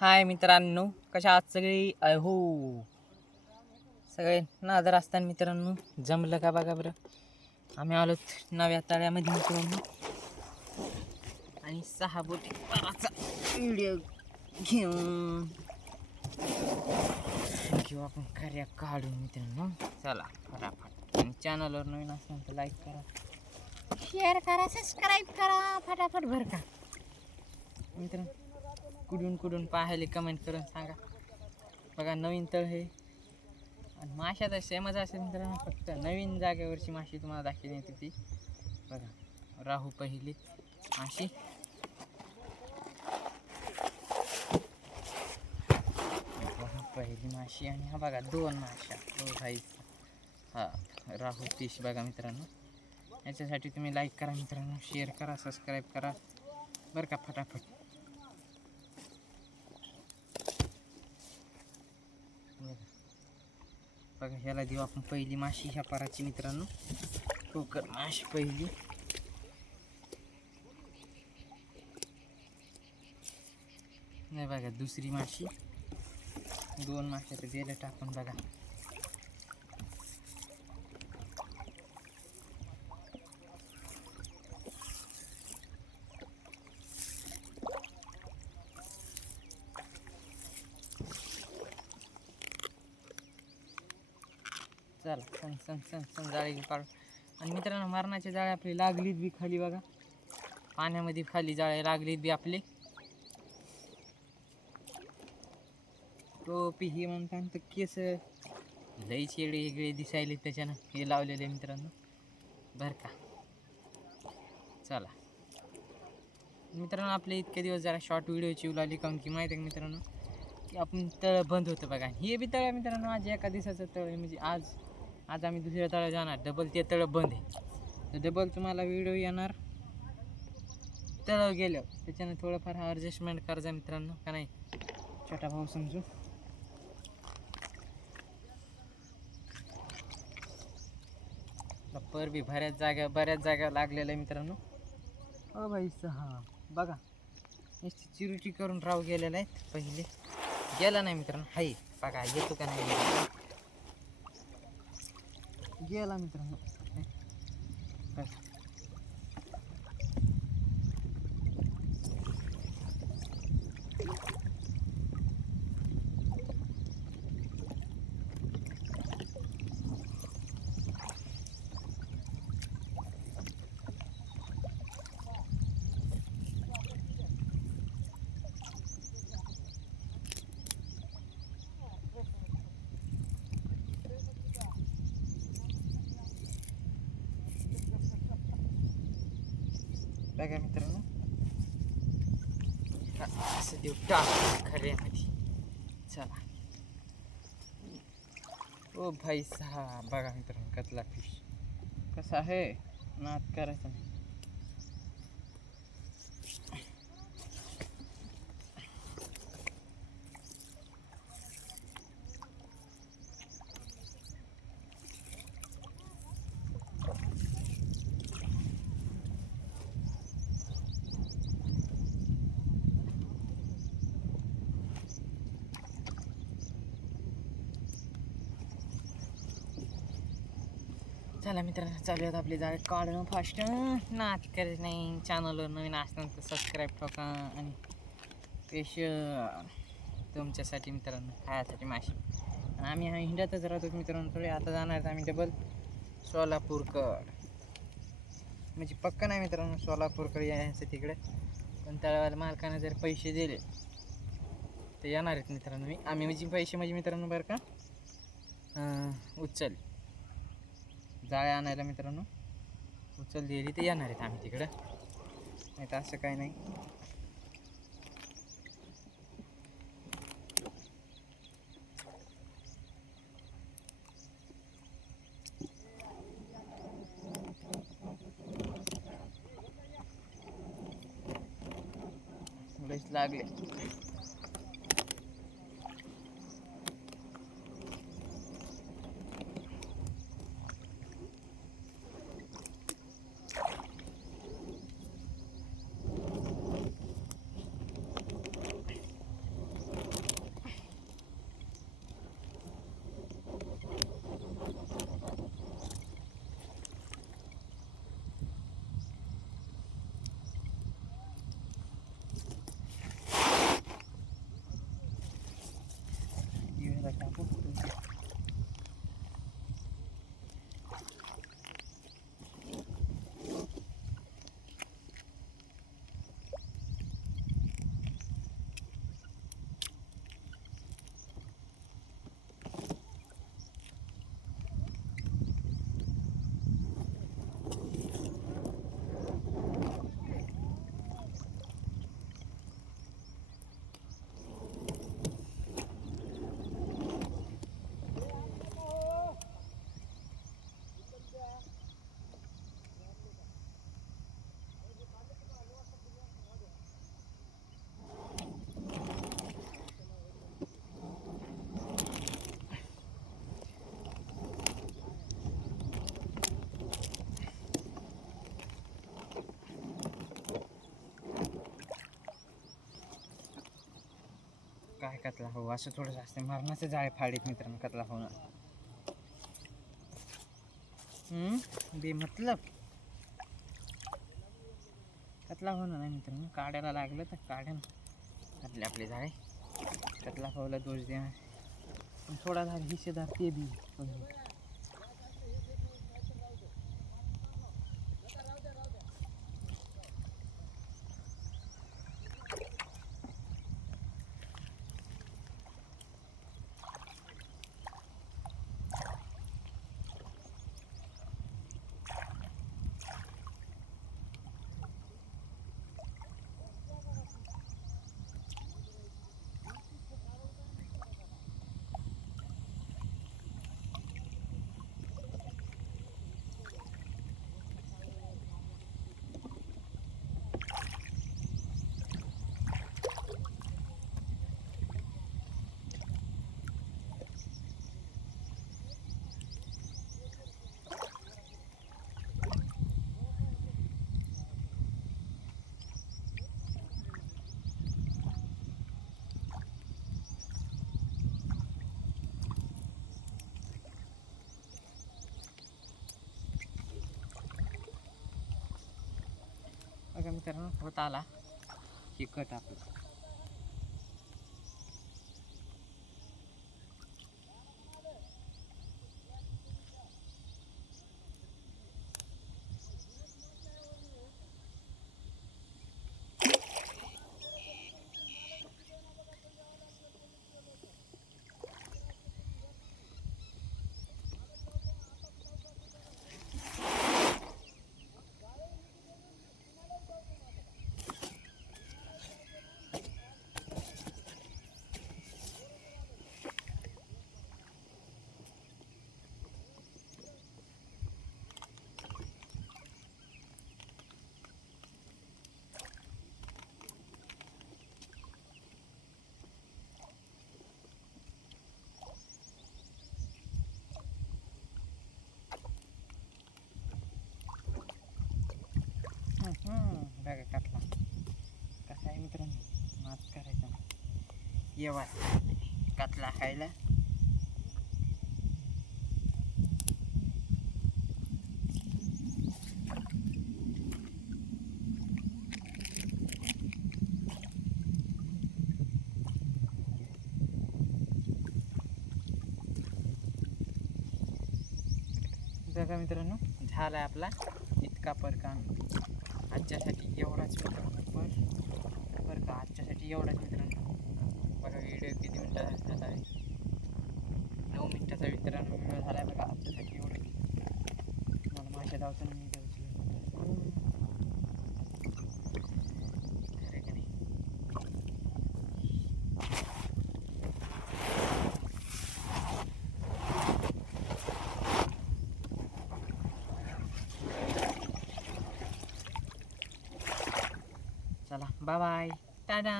हाय मित्रांनो, कशा आहात सगळी? हो सगळे नादर असताना मित्रांनो, जमलं का बघा बरं. आम्ही आलोत नव्या तळ्यामध्ये मित्रांनो आणि 6 बोटी पाराचा व्हिडिओ घेऊन घेऊ आपण कार्य काढून मित्रांनो. चला फटाफट, आणि चॅनलवर नवीन असेल तर लाईक करा, शेअर करा, सबस्क्राईब करा फटाफट बरं का मित्रांनो. कुठून कुठून पाहायला कमेंट करून सांगा. बघा नवीन तळ हे, आणि माशा तर सेमच असेल मित्रांनो, फक्त नवीन जागेवरची माशी तुम्हाला दाखवली येते ती. बघा राहू पहिली माशी, पहिली माशी, आणि हा बघा 2 माशा. हो भाई, हा राहू फिश बघा मित्रांनो. याच्यासाठी तुम्ही लाईक करा मित्रांनो, शेअर करा, सबस्क्राईब करा बरं का फटाफट. बघा ह्याला देऊ आपण पहिली माशी ह्या पाराची मित्रांनो, कोकर माशी पहिली. नाही बघा दुसरी माशी, 2 माश्या तर दिल्या टाकून बघा. चला सण सण सण सण जाळी काढून. आणि मित्रांनो मरणाची जाळी आपली लागलीत बी खाली बघा, पाण्यामध्ये खाली जाळे लागलीत बी आपले. टोपी हे म्हणतात तर केस लई चेडे वेगळे दिसायले त्याच्यानं हे लावलेले मित्रांनो बरं का. चला मित्रांनो, आपले इतके दिवस जरा शॉर्ट व्हिडिओ चिवला आली, काऊन की माहिती आहे का मित्रांनो, की आपण तळ बंद होतं बघा. हे बी तळ मित्रांनो आज एका दिवसाचं तळ आहे, म्हणजे आज आम्ही दुसऱ्या तळं जाणार, डबल ते तळ बंद आहे. तर डबल तुम्हाला व्हिडिओ येणार तळ गेलं, त्याच्यानं थोडंफार ॲडजस्टमेंट करायचं मित्रांनो, का नाही छोटा भाऊ समजू. पर बी बऱ्याच जागा लागलेलं आहे मित्रांनो. हो भाई हा बघा, नुसती चिरुटी करून राव गेलेला आहे. पहिले गेला नाही मित्रांनो, हाय बघा येतो का नाही, गेला मित्रांनो. बघा मित्रांनो, असं देऊ टाक खऱ्यामध्ये. चला ओ भाई साहब, बघा मित्रांनो कतला फिश कसा आहे, नाद करायचा नाही. चला मित्रांनो, चालू आहेत आपली जाळे काढणं फास्ट. नाद करायचं नाही. चॅनलवर नवीन असताना तर सबस्क्राईब ठोका, आणि स्पेशल तुमच्यासाठी मित्रांनो खायासाठी माशी. आणि आम्ही हिंडतच राहतो मित्रांनो. थोडे आता जाणार आम्ही डबल सोलापूरकड, म्हणजे पक्का नाही मित्रांनो सोलापूरकडे यायचं तिकडे, पण तळावाला मालकानं जर पैसे दिले तर येणार आहेत मित्रांनो. आम्ही म्हणजे पैसे म्हणजे मित्रांनो बरं का, उचल जाळे आणायला मित्रांनो, उचल दिली तर येणार आहेत आम्ही तिकडं, नाही तर असं काही नाही. लईच लागले. डोक्यात टाकू काय कतला हो असं थोडंसं असते मरणाचं जाळे फाडीत मित्रांनो कतला हो ना बेमतलब कतला हो ना नाही मित्रांनो काढायला लागलं तर काढेन आपले जाळे कतला होला दोष देणार पण थोडा झाला हिस्सेदार ते बी बघा मित्रांनो होत आला हे कट आपलं बघा कतला कसा आहे मित्रांनो मात करायचा येवा कतला खायला बघा मित्रांनो झाला आपला इतका परकान आजच्यासाठी एवढाच मित्रांनो बरं का आजच्यासाठी एवढाच मित्रांनो बघा व्हिडिओ किती मिनटाचा झाला आहे 9 मिनिटाचा मित्रांनो व्हिडिओ झाला आहे बघा आजच्यासाठी एवढं मला माश्या धावताना मी जाऊ खरं का नाही चला बाय बाय टाटा